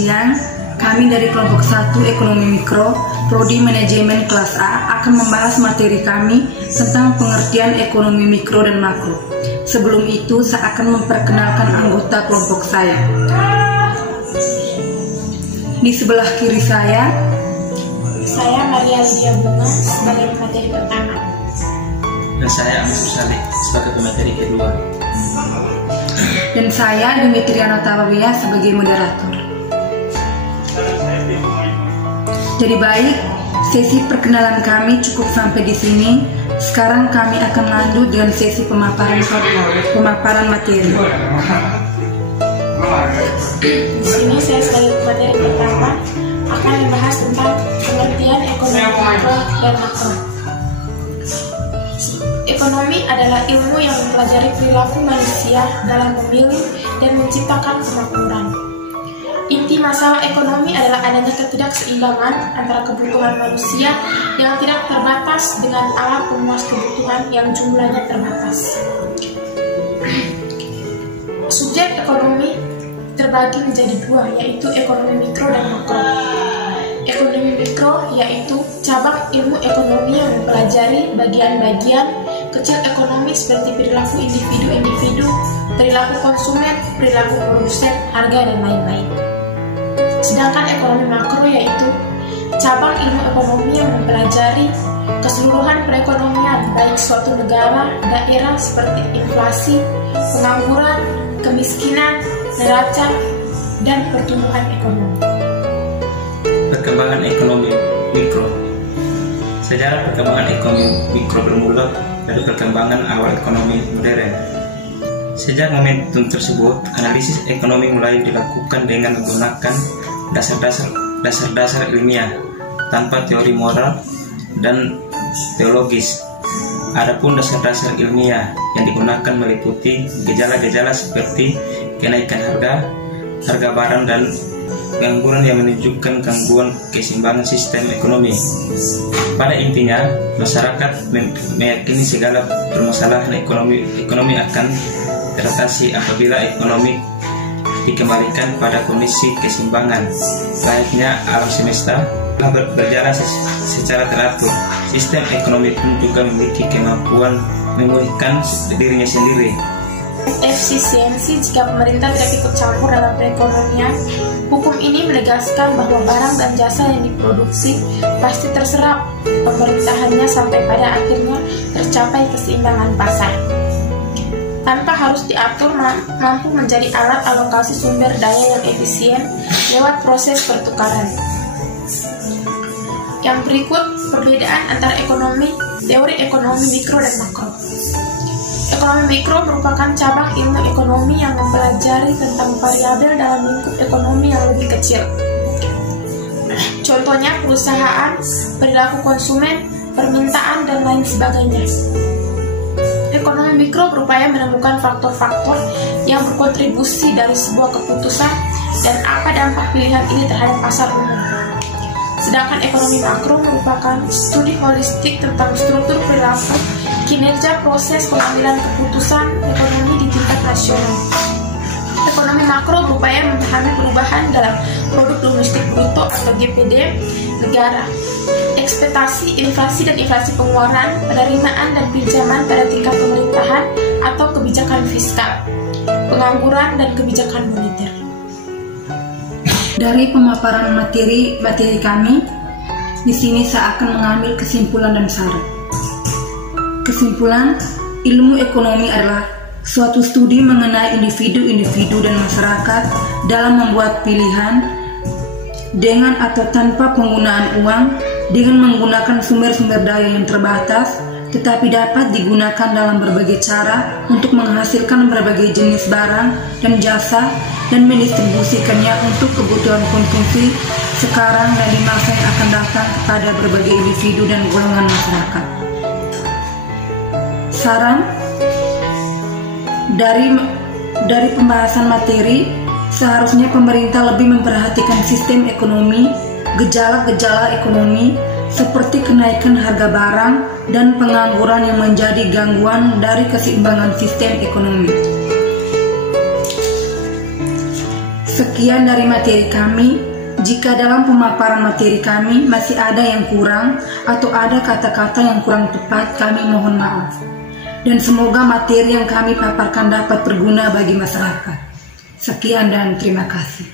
siang. Kami dari kelompok 1 Ekonomi Mikro, Prodi Manajemen kelas A akan membahas materi kami tentang pengertian ekonomi mikro dan makro. Sebelum itu, saya akan memperkenalkan anggota kelompok saya. Di sebelah kiri saya Maria Lydia Bunga sebagai pemateri pertama. Dan saya Agus Saleh sebagai pemateri kedua. Dan saya Dimitriana Tawawiya sebagai moderator. Jadi baik, sesi perkenalan kami cukup sampai di sini. Sekarang kami akan lanjut dengan sesi pemaparan materi. Di sini saya sebagai pemateri pertama akan membahas tentang pengertian ekonomi mikro dan makro. Ekonomi adalah ilmu yang mempelajari perilaku manusia dalam memilih dan menciptakan kemakmuran. Inti masalah ekonomi adalah adanya ketidakseimbangan antara kebutuhan manusia yang tidak terbatas dengan alat pemuas kebutuhan yang jumlahnya terbatas. Subjek ekonomi terbagi menjadi dua, yaitu ekonomi mikro dan makro. Ekonomi mikro yaitu cabang ilmu ekonomi yang mempelajari bagian-bagian kecil ekonomi seperti perilaku individu-individu, perilaku konsumen, perilaku produsen, harga, dan lain-lain. Sedangkan ekonomi makro yaitu cabang ilmu ekonomi yang mempelajari keseluruhan perekonomian baik suatu negara, daerah seperti inflasi, pengangguran, kemiskinan, neraca, dan pertumbuhan ekonomi. Perkembangan ekonomi mikro. Sejarah perkembangan ekonomi mikro bermula dari perkembangan awal ekonomi modern. Sejak momentum tersebut, analisis ekonomi mulai dilakukan dengan menggunakan dasar-dasar ilmiah tanpa teori moral dan teologis. Adapun dasar-dasar ilmiah yang digunakan meliputi gejala-gejala seperti kenaikan harga barang, dan pengangguran yang menunjukkan gangguan keseimbangan sistem ekonomi. Pada intinya, masyarakat meyakini segala permasalahan ekonomi akan teratasi apabila ekonomi dikembalikan pada kondisi keseimbangan. Layaknya alam semesta berjalan secara teratur, sistem ekonomi pun juga memiliki kemampuan memulihkan dirinya sendiri. Efisiensi jika pemerintah tidak ikut campur dalam perekonomian. Hukum ini menegaskan bahwa barang dan jasa yang diproduksi pasti terserap pemerintahannya sampai pada akhirnya tercapai keseimbangan pasar. Tanpa harus diatur, mampu menjadi alat alokasi sumber daya yang efisien lewat proses pertukaran. Yang berikut perbedaan antara teori ekonomi mikro dan makro. Ekonomi mikro merupakan cabang ilmu ekonomi yang mempelajari tentang variabel dalam lingkup ekonomi yang lebih kecil. Contohnya perusahaan, perilaku konsumen, permintaan, dan lain sebagainya. Ekonomi mikro berupaya menemukan faktor-faktor yang berkontribusi dari sebuah keputusan dan apa dampak pilihan ini terhadap pasar umum. Sedangkan ekonomi makro merupakan studi holistik tentang struktur perilaku, kinerja proses pengambilan keputusan ekonomi di tingkat nasional. Ekonomi makro berupaya memahami perubahan dalam produk domestik bruto atau GPD negara, ekspektasi inflasi dan inflasi pengeluaran, penerimaan dan pinjaman pada tingkat pemerintahan atau kebijakan fiskal, pengangguran, dan kebijakan moneter. Dari pemaparan materi kami, di sini saya akan mengambil kesimpulan dan syarat. Kesimpulan, ilmu ekonomi adalah suatu studi mengenai individu-individu dan masyarakat dalam membuat pilihan dengan atau tanpa penggunaan uang, dengan menggunakan sumber-sumber daya yang terbatas, tetapi dapat digunakan dalam berbagai cara untuk menghasilkan berbagai jenis barang dan jasa dan mendistribusikannya untuk kebutuhan konsumsi sekarang dan di masa yang akan datang kepada berbagai individu dan golongan masyarakat. Saran dari pembahasan materi, seharusnya pemerintah lebih memperhatikan sistem ekonomi, gejala-gejala ekonomi seperti kenaikan harga barang dan pengangguran yang menjadi gangguan dari keseimbangan sistem ekonomi. Sekian dari materi kami. Jika dalam pemaparan materi kami masih ada yang kurang atau ada kata-kata yang kurang tepat, kami mohon maaf. Dan semoga materi yang kami paparkan dapat berguna bagi masyarakat. Sekian dan terima kasih.